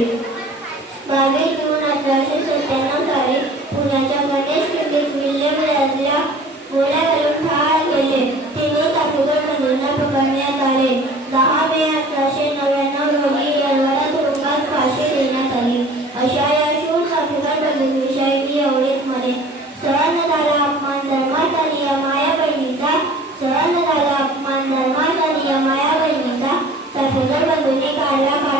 केली बावीस जून अठराशे सत्त्याण्णव साली पुण्याच्या गणेश किल्लीत विल्हेवाड्यातल्या गोळ्या घालून ठार केले तिने ताकुगर बंधूंना पकडण्यात आले दहा मे अठराशे नव्याण्णव रोजी यलवाडा तुरुंगात फाशी देण्यात आली. अशा या शूर ताकुगर बंधूंविषयी मी एवढेच म्हणे सहन झाला अपमान धर्माचा नियम माया बहिणीचा सहन झाला अपमान धर्माचा नियम माया बहिणीचा ताकुगर बंधूंनी काढला काढला.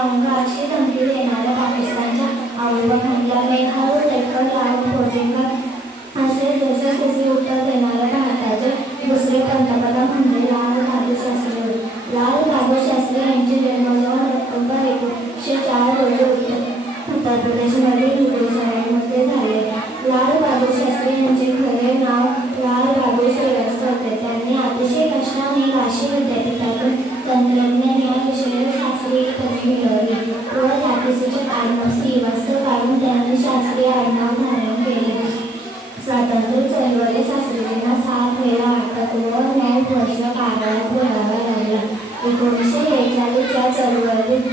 औरंगाशी धमकी देणाऱ्या पाकिस्तानच्या आरोपात हमला मेघालय एकोणीसशे बेचाळीसच्या चळवळीत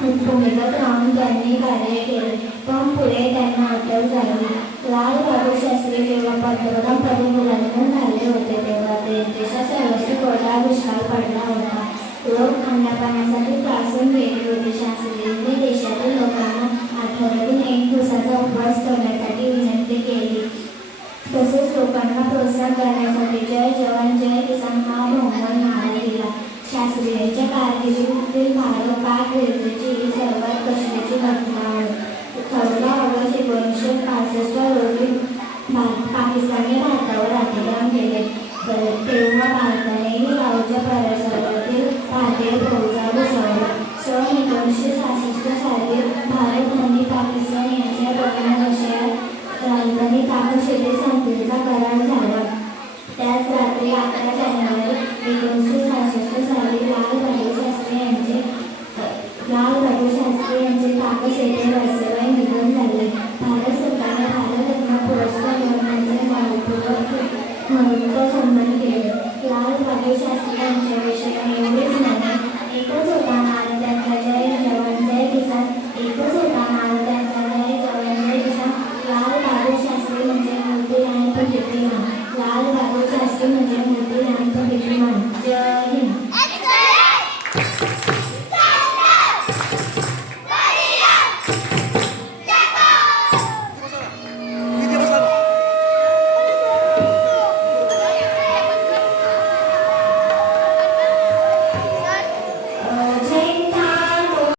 भूमिगत राहून त्यांनी कार्य केले. पण पुढे त्यांना अटक झाली. लाल बहादूर शास्त्री जेव्हा पंतप्रधानपदी मुलांकन झाले होते तेव्हा ते देशाचा व्यवस्थित कोटा दुष्काळ पडला होता. लोक अन्नपाण्यासाठी त्रासून गेले होते शास्त्रींनी. देशातील लोकांना आठवड्यातून एक दिवसाचा उपवास करण्यासाठी विनंती केली. तसेच लोकांना प्रोत्साहन Yes, I